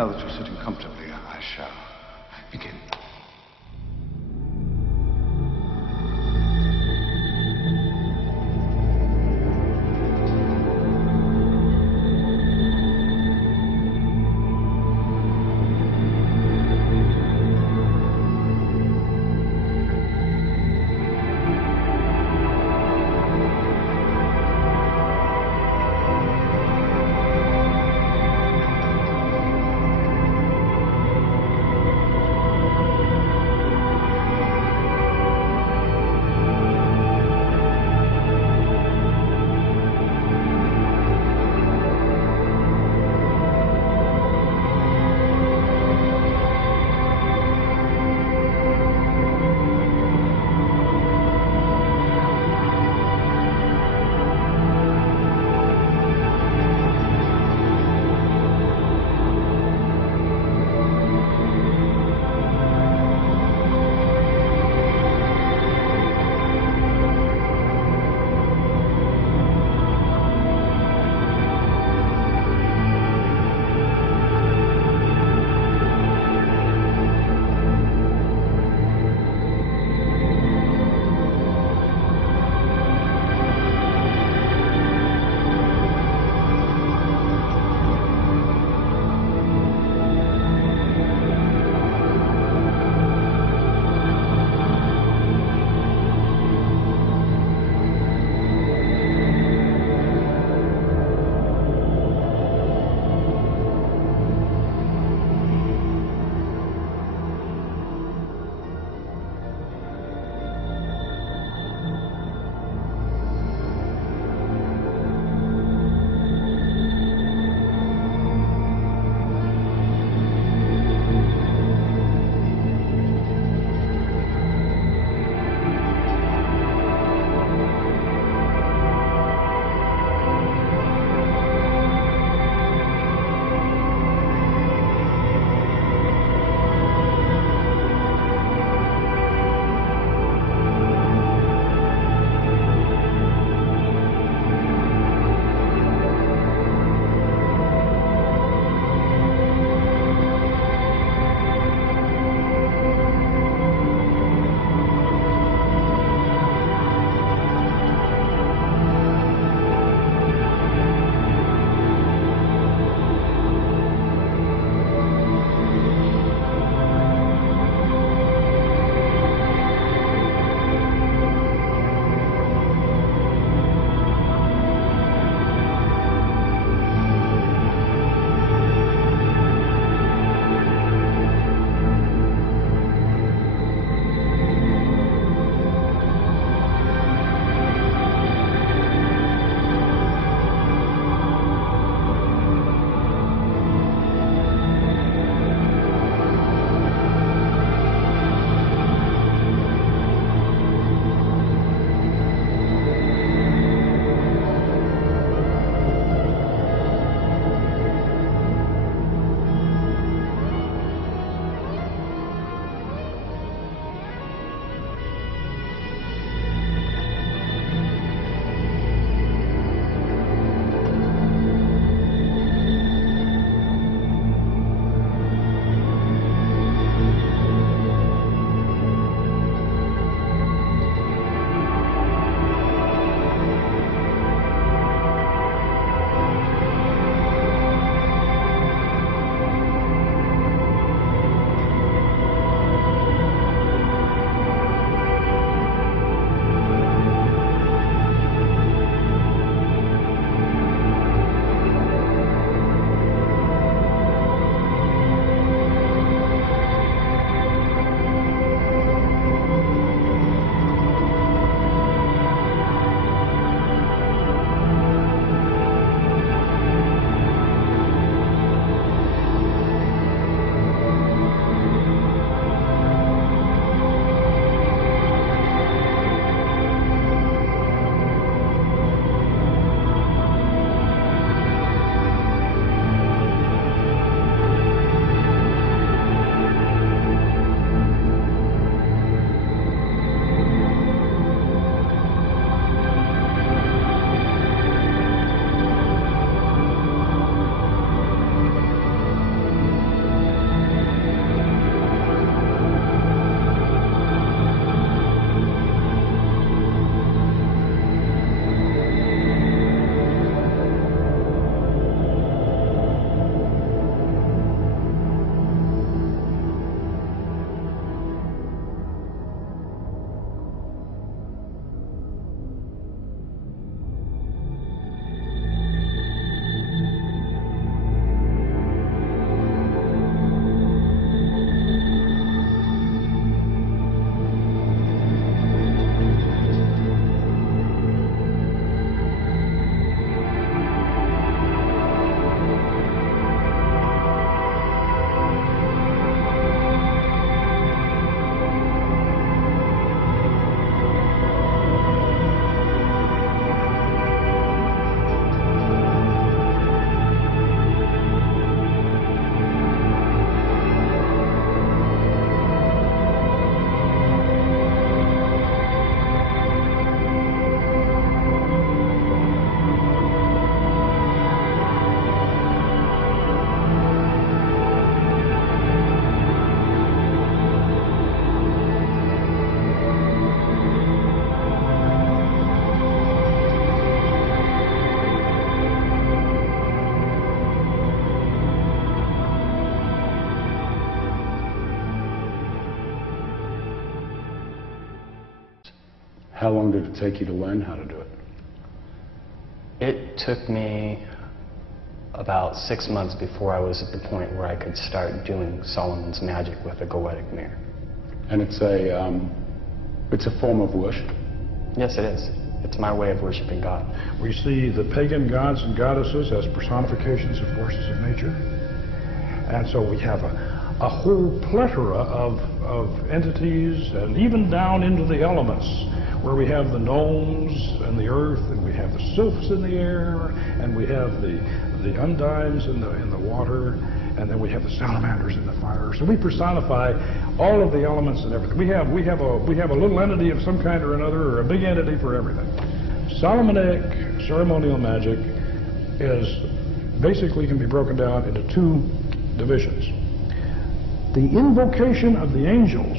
Now that you're sitting comfortably, I shall begin. How long did it take you to learn how to do it? It took me about 6 months before I was at the point where I could start doing Solomon's magic with a goetic mirror. And it's a form of worship? Yes, it is. It's my way of worshiping God. We see the pagan gods and goddesses as personifications of forces of nature. And so we have a whole plethora of entities, and even down into the elements, where we have the gnomes and the earth, and we have the sylphs in the air, and we have the undines in the water, and then we have the salamanders in the fire. So we personify all of the elements and everything. We have a little entity of some kind or another, or a big entity for everything. Solomonic ceremonial magic basically can be broken down into two divisions. The invocation of the angels,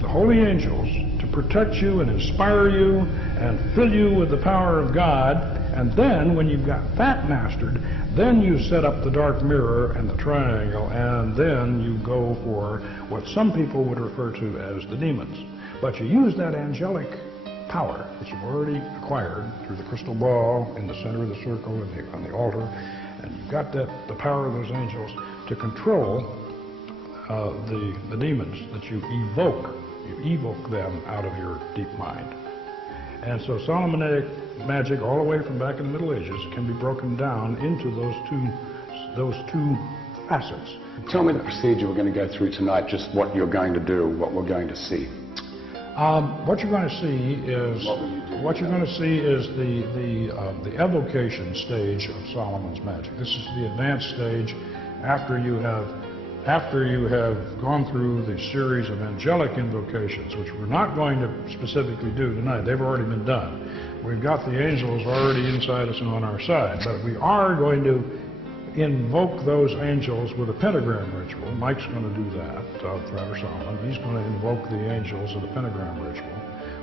the holy angels, to protect you and inspire you and fill you with the power of God. And then, when you've got that mastered, then you set up the dark mirror and the triangle, and then you go for what some people would refer to as the demons. But you use that angelic power that you've already acquired through the crystal ball in the center of the circle and on the altar, and you've got the power of those angels to control the demons that you evoke. You evoke them out of your deep mind. And so Solomonic magic, all the way from back in the Middle Ages, can be broken down into those two facets. Tell me the procedure we're going to go through tonight, just what you're going to do, what we're going to see. What you're going to see is the evocation stage of Solomon's magic. This is the advanced stage after you have gone through the series of angelic invocations, which we're not going to specifically do tonight. They've already been done. We've got the angels already inside us and on our side, but we are going to invoke those angels with a pentagram ritual. Mike's going to do that, Father Solomon. He's going to invoke the angels of the pentagram ritual.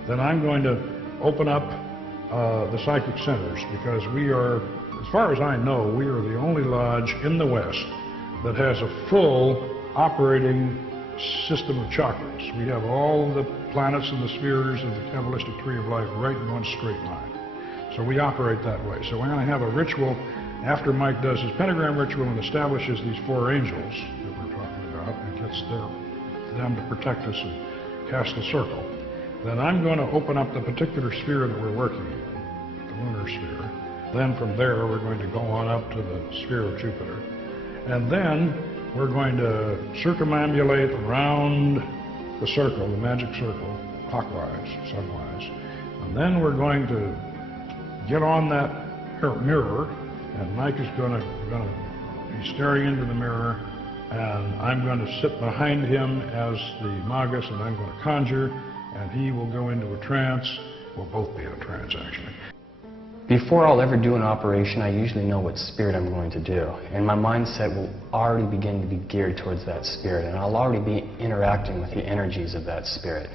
Then I'm going to open up the psychic centers, because we are, as far as I know, we are the only lodge in the West that has a full operating system of chakras. We have all the planets and the spheres of the Kabbalistic tree of life right in one straight line. So we operate that way. So we're going to have a ritual after Mike does his pentagram ritual and establishes these four angels that we're talking about and gets them to protect us and cast the circle. Then I'm going to open up the particular sphere that we're working in, the lunar sphere. Then from there we're going to go on up to the sphere of Jupiter. And then we're going to circumambulate around the circle, the magic circle, clockwise, sunwise. And then we're going to get on that mirror, and Mike is going to be staring into the mirror, and I'm going to sit behind him as the magus, and I'm going to conjure, and he will go into a trance. We'll both be in a trance, actually. Before I'll ever do an operation, I usually know what spirit I'm going to do. And my mindset will already begin to be geared towards that spirit, and I'll already be interacting with the energies of that spirit.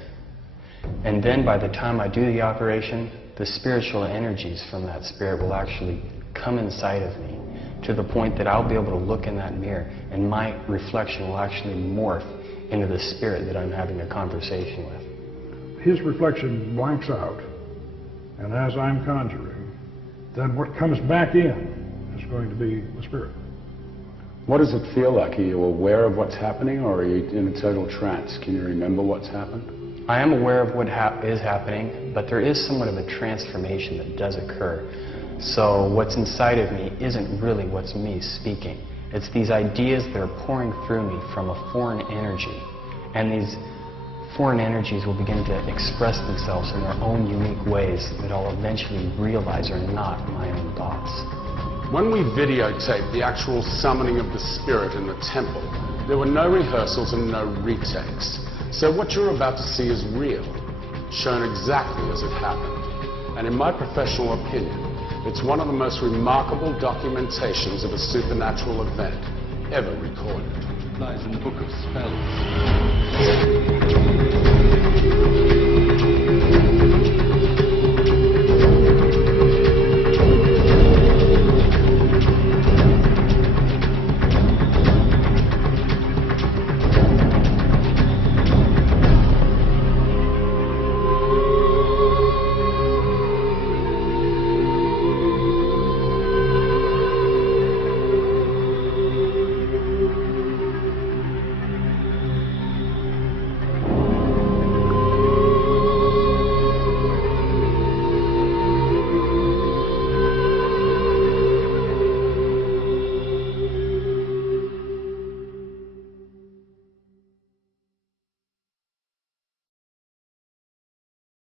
And then by the time I do the operation, the spiritual energies from that spirit will actually come inside of me, to the point that I'll be able to look in that mirror, and my reflection will actually morph into the spirit that I'm having a conversation with. His reflection blanks out, and as I'm conjuring, then what comes back in is going to be the spirit. What does it feel like? Are you aware of what's happening, or are you in a total trance? Can you remember what's happened? I am aware of what is happening, but there is somewhat of a transformation that does occur. So what's inside of me isn't really what's me speaking. It's these ideas that are pouring through me from a foreign energy. And these foreign energies will begin to express themselves in their own unique ways that I'll eventually realize are not my own thoughts. When we videotaped the actual summoning of the spirit in the temple, there were no rehearsals and no retakes. So what you're about to see is real, shown exactly as it happened. And in my professional opinion, it's one of the most remarkable documentations of a supernatural event ever recorded. Lies in the book of spells.